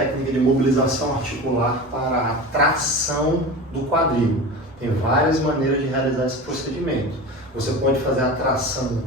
técnica de mobilização articular para a tração do quadril. Tem várias maneiras de realizar esse procedimento. Você pode fazer a tração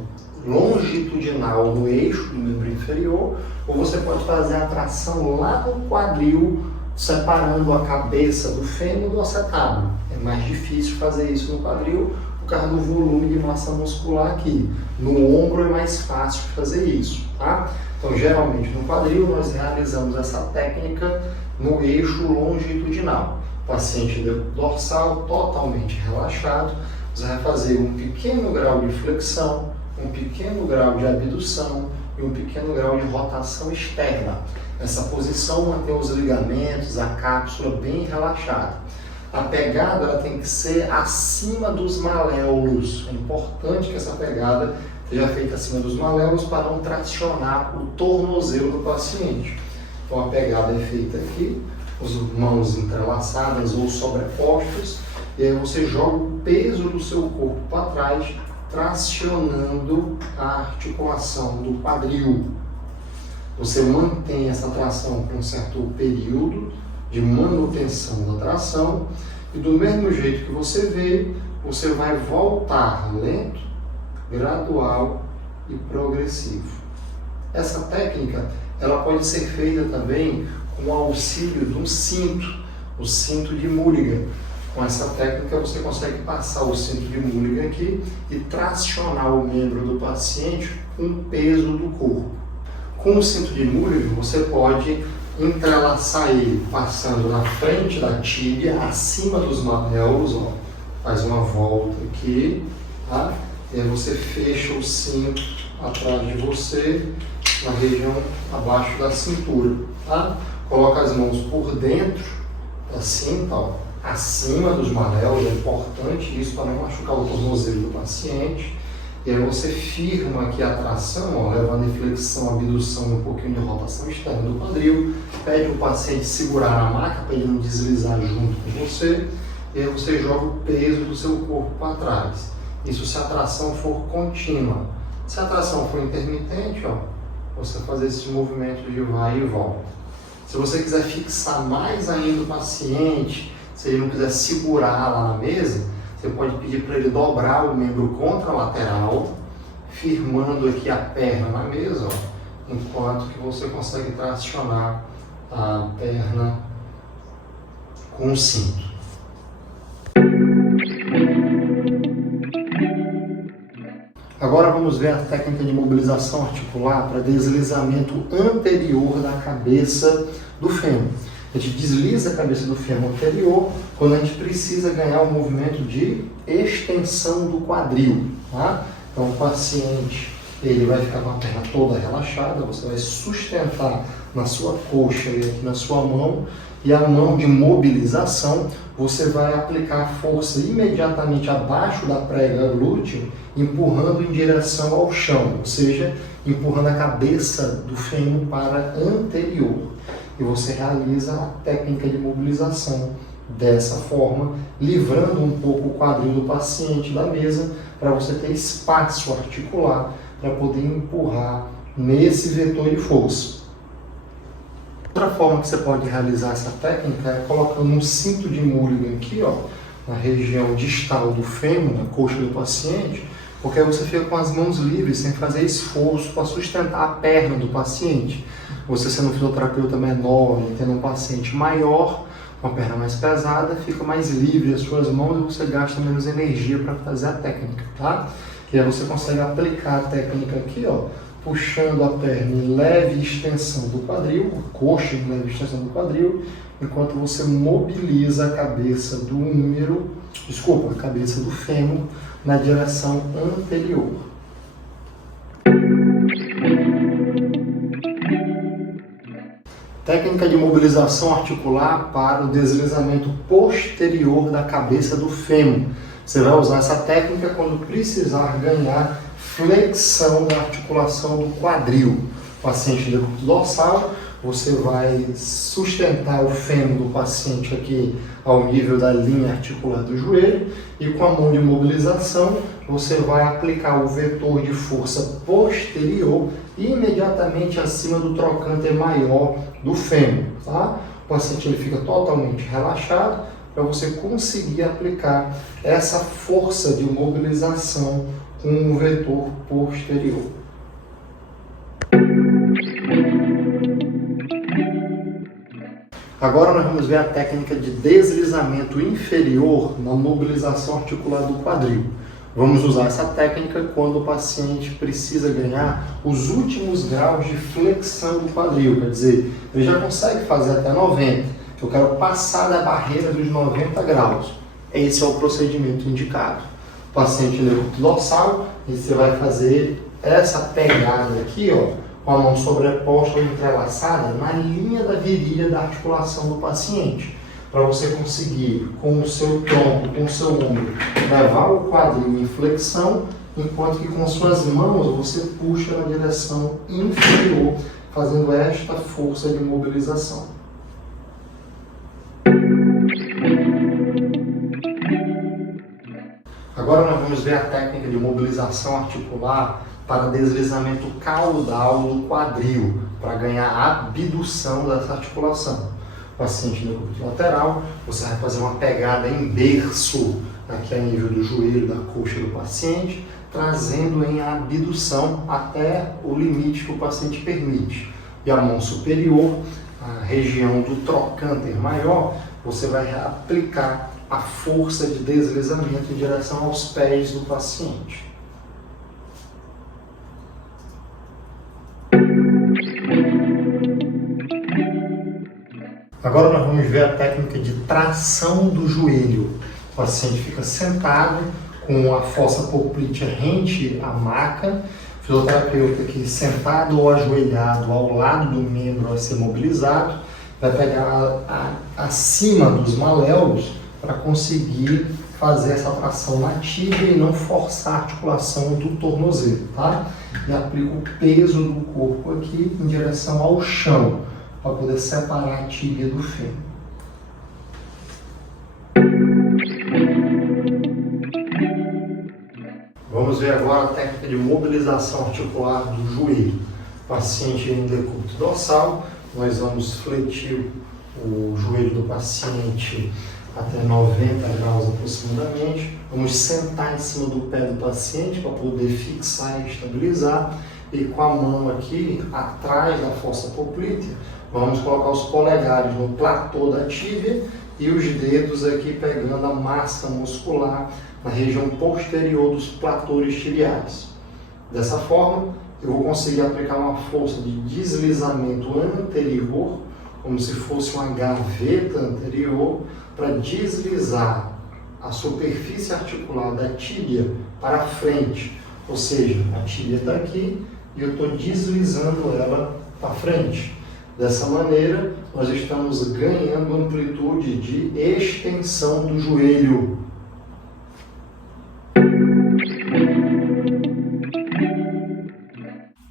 longitudinal no eixo do membro inferior, ou você pode fazer a tração lá no quadril, separando a cabeça do fêmur do acetábulo. É mais difícil fazer isso no quadril, por causa do volume de massa muscular aqui. No ombro é mais fácil fazer isso, tá? Então, geralmente no quadril, nós realizamos essa técnica no eixo longitudinal. Paciente dorsal totalmente relaxado, você vai fazer um pequeno grau de flexão, um pequeno grau de abdução e um pequeno grau de rotação externa. Essa posição mantém os ligamentos, a cápsula bem relaxada. A pegada ela tem que ser acima dos maléolos. É importante que essa pegada seja feita acima dos maléolos para não tracionar o tornozelo do paciente. Então a pegada é feita aqui, as mãos entrelaçadas ou sobrepostas, e aí você joga o peso do seu corpo para trás, tracionando a articulação do quadril. Você mantém essa tração por um certo período de manutenção da tração, e do mesmo jeito que você veio, você vai voltar lento, gradual e progressivo. Essa técnica ela pode ser feita também com o auxílio de um cinto, o cinto de Mulligan. Com essa técnica você consegue passar o cinto de Mulligan aqui e tracionar o membro do paciente com o peso do corpo. Com o cinto de Mulligan você pode entrelaçar ele passando na frente da tíbia, acima dos maléolos, ó. Faz uma volta aqui, tá? E aí você fecha o cinto atrás de você, na região abaixo da cintura, tá? Coloca as mãos por dentro da cinta, ó, acima dos maléolos, é importante isso para não machucar o tornozelo do paciente. E aí você firma aqui a tração, ó, levando em flexão, abdução e um pouquinho de rotação externa do quadril. Pede o paciente segurar a maca para ele não deslizar junto com você. E aí você joga o peso do seu corpo para trás. Isso se a tração for contínua. Se a tração for intermitente, ó, você fazer esses movimentos de vai e volta. Se você quiser fixar mais ainda o paciente, se ele não quiser segurar lá na mesa, você pode pedir para ele dobrar o membro contralateral, firmando aqui a perna na mesa, ó, enquanto que você consegue tracionar a perna com o cinto. Agora vamos ver a técnica de mobilização articular para deslizamento anterior da cabeça do fêmur. A gente desliza a cabeça do fêmur anterior quando a gente precisa ganhar o movimento de extensão do quadril, tá? Então o paciente ele vai ficar com a perna toda relaxada, você vai sustentar na sua coxa e aqui na sua mão, e a mão de mobilização você vai aplicar força imediatamente abaixo da prega glúteo, empurrando em direção ao chão, ou seja, empurrando a cabeça do fêmur para anterior. E você realiza a técnica de mobilização dessa forma, livrando um pouco o quadril do paciente da mesa, para você ter espaço articular para poder empurrar nesse vetor de força. Outra forma que você pode realizar essa técnica é colocando um cinto de Mulligan aqui, ó, na região distal do fêmur, na coxa do paciente, porque aí você fica com as mãos livres, sem fazer esforço para sustentar a perna do paciente. Você sendo um fisioterapeuta menor e tendo um paciente maior, com a perna mais pesada, fica mais livre as suas mãos e você gasta menos energia para fazer a técnica, tá? E aí você consegue aplicar a técnica aqui, ó, puxando a perna em leve extensão do quadril, a coxa em leve extensão do quadril, enquanto você mobiliza a cabeça do a cabeça do fêmur na direção anterior. Técnica de mobilização articular para o deslizamento posterior da cabeça do fêmur. Você vai usar essa técnica quando precisar ganhar flexão da articulação do quadril. O paciente dorsal, você vai sustentar o fêmur do paciente aqui ao nível da linha articular do joelho e com a mão de mobilização você vai aplicar o vetor de força posterior imediatamente acima do trocânter maior do fêmur, tá? O paciente ele fica totalmente relaxado para você conseguir aplicar essa força de mobilização com o vetor posterior. Agora nós vamos ver a técnica de deslizamento inferior na mobilização articular do quadril. Vamos usar essa técnica quando o paciente precisa ganhar os últimos graus de flexão do quadril, quer dizer, ele já consegue fazer até 90, eu quero passar da barreira dos 90 graus. Esse é o procedimento indicado. O paciente decúbito dorsal, e você vai fazer essa pegada aqui, ó, com a mão sobreposta ou entrelaçada na linha da virilha da articulação do paciente, para você conseguir, com o seu tronco, com o seu ombro, levar o quadril em flexão, enquanto que com suas mãos você puxa na direção inferior, fazendo esta força de mobilização. Agora nós vamos ver a técnica de mobilização articular para deslizamento caudal do quadril, para ganhar a abdução dessa articulação. O paciente decúbito lateral, você vai fazer uma pegada em berço, aqui a nível do joelho, da coxa do paciente, trazendo em abdução até o limite que o paciente permite. E a mão superior, a região do trocânter maior, você vai aplicar a força de deslizamento em direção aos pés do paciente. Agora nós vamos ver a técnica de tração do joelho. O paciente fica sentado com a fossa poplítea rente à maca, o fisioterapeuta aqui sentado ou ajoelhado ao lado do membro a ser mobilizado, vai pegar acima dos maléolos para conseguir fazer essa tração na tíbia e não forçar a articulação do tornozelo, tá? E aplica o peso do corpo aqui em direção ao chão, para poder separar a tíbia do fêmur. Vamos ver agora a técnica de mobilização articular do joelho. Paciente em decúbito dorsal, nós vamos fletir o joelho do paciente até 90 graus aproximadamente. Vamos sentar em cima do pé do paciente para poder fixar e estabilizar. E com a mão aqui atrás da fossa poplítea, vamos colocar os polegares no platô da tíbia e os dedos aqui pegando a massa muscular na região posterior dos platores tibiais. Dessa forma, eu vou conseguir aplicar uma força de deslizamento anterior, como se fosse uma gaveta anterior, para deslizar a superfície articular da tíbia para frente. Ou seja, a tíbia está aqui e eu estou deslizando ela para frente. Dessa maneira, nós estamos ganhando amplitude de extensão do joelho.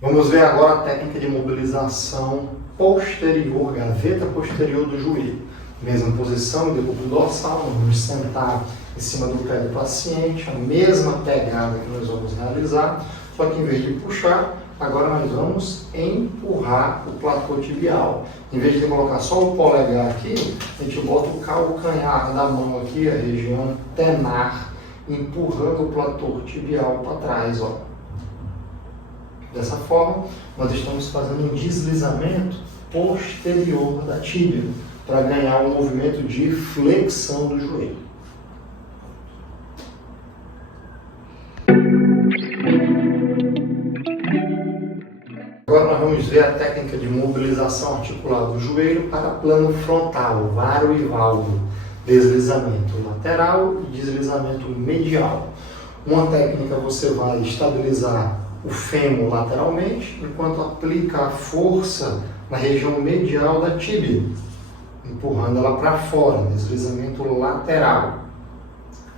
Vamos ver agora a técnica de mobilização posterior, gaveta posterior do joelho. Mesma posição, decúbito dorsal, vamos sentar em cima do pé do paciente, a mesma pegada que nós vamos realizar, só que em vez de puxar, agora nós vamos empurrar o platô tibial. Em vez de colocar só o polegar aqui, a gente bota o calcanhar da mão aqui, a região tenar, empurrando o platô tibial para trás, ó. Dessa forma, nós estamos fazendo um deslizamento posterior da tíbia, para ganhar um movimento de flexão do joelho. Agora nós vamos ver a técnica de mobilização articular do joelho para plano frontal, varo e valgo, deslizamento lateral e deslizamento medial. Uma técnica você vai estabilizar o fêmur lateralmente, enquanto aplica a força na região medial da tíbia, empurrando ela para fora, deslizamento lateral.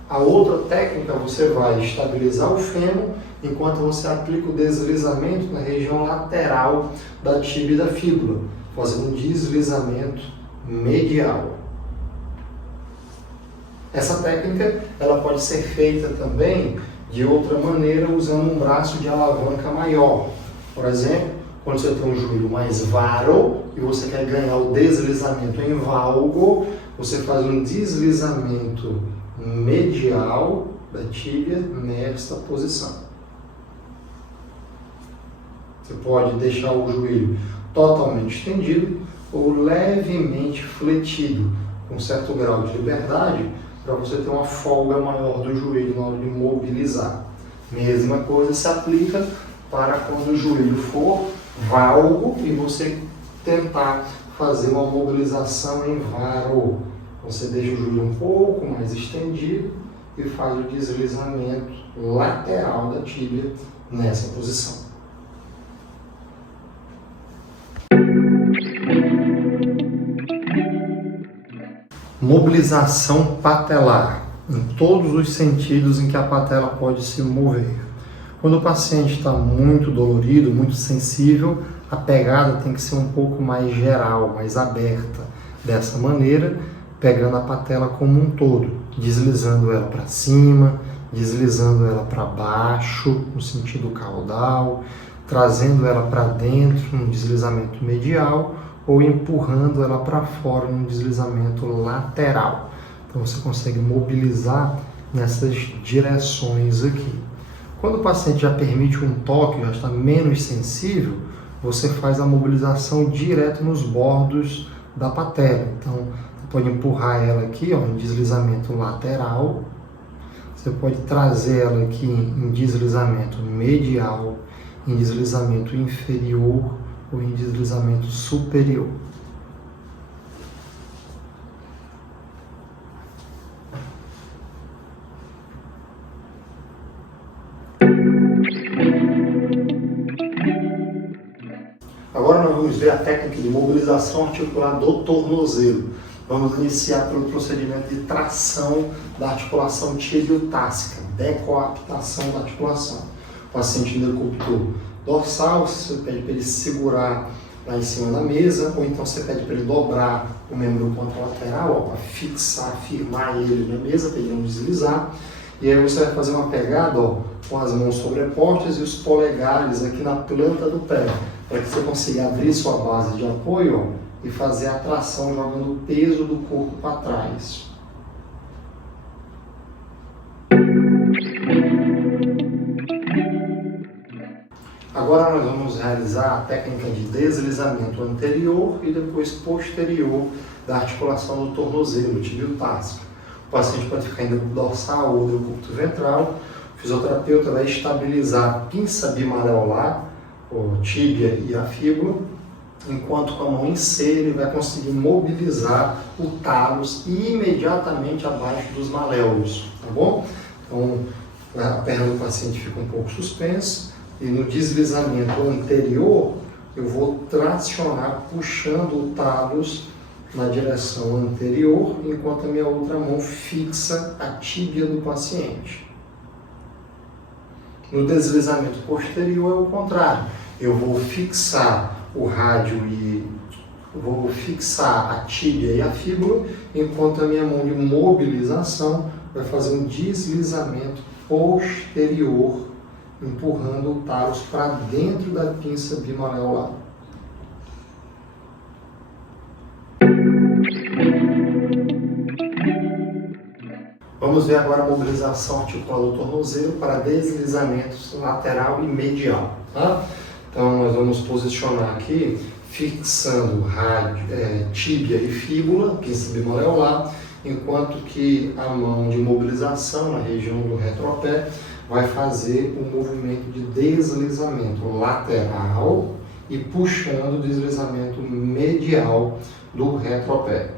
A outra técnica, você vai estabilizar o fêmur, enquanto você aplica o deslizamento na região lateral da tíbia e da fíbula, fazendo um deslizamento medial. Essa técnica ela pode ser feita também de outra maneira usando um braço de alavanca maior. Por exemplo, quando você tem um joelho mais varo e você quer ganhar o deslizamento em valgo, você faz um deslizamento medial da tíbia nesta posição. Você pode deixar o joelho totalmente estendido ou levemente fletido, com certo grau de liberdade, para você ter uma folga maior do joelho na hora de mobilizar. Mesma coisa se aplica para quando o joelho for valgo e você tentar fazer uma mobilização em varo. Você deixa o joelho um pouco mais estendido e faz o deslizamento lateral da tíbia nessa posição. Mobilização patelar, em todos os sentidos em que a patela pode se mover. Quando o paciente está muito dolorido, muito sensível, a pegada tem que ser um pouco mais geral, mais aberta. Dessa maneira, pegando a patela como um todo, deslizando ela para cima, deslizando ela para baixo, no sentido caudal, trazendo ela para dentro, no deslizamento medial, ou empurrando ela para fora num deslizamento lateral. Então você consegue mobilizar nessas direções aqui. Quando o paciente já permite um toque, já está menos sensível, você faz a mobilização direto nos bordos da patela. Então você pode empurrar ela aqui, ó, em deslizamento lateral. Você pode trazer ela aqui em deslizamento medial, em deslizamento inferior ou em deslizamento superior. Agora nós vamos ver a técnica de mobilização articular do tornozelo. Vamos iniciar pelo procedimento de tração da articulação tibiotássica, decoaptação da articulação. O paciente decúbito dorsal, você pede para ele segurar lá em cima da mesa, ou então você pede para ele dobrar o membro contralateral para fixar, firmar ele na mesa, para ele não deslizar. E aí você vai fazer uma pegada, ó, com as mãos sobrepostas e os polegares aqui na planta do pé, para que você consiga abrir sua base de apoio, ó, e fazer a tração jogando o peso do corpo para trás. Agora nós vamos realizar a técnica de deslizamento anterior e depois posterior da articulação do tornozelo tibiotássico. O paciente pode ficar em decúbito dorsal ou decúbito ventral. O fisioterapeuta vai estabilizar a pinça bimareolar, ou tíbia e a fíbula, enquanto com a mão em C ele vai conseguir mobilizar o talos imediatamente abaixo dos maléolos, tá bom? Então a perna do paciente fica um pouco suspensa e no deslizamento anterior eu vou tracionar puxando o talos na direção anterior, enquanto a minha outra mão fixa a tíbia do paciente. No deslizamento posterior é o contrário. Eu vou fixar o rádio e vou fixar a tíbia e a fíbula, enquanto a minha mão de mobilização vai fazer um deslizamento posterior, empurrando o talos para dentro da pinça bimareolar. Vamos ver agora a mobilização articular do tornozelo para deslizamentos lateral e medial. Tá? Então nós vamos posicionar aqui, fixando tíbia e fíbula, pinça bimareolar, enquanto que a mão de mobilização na região do retropé vai fazer um movimento de deslizamento lateral e puxando o deslizamento medial do retropé.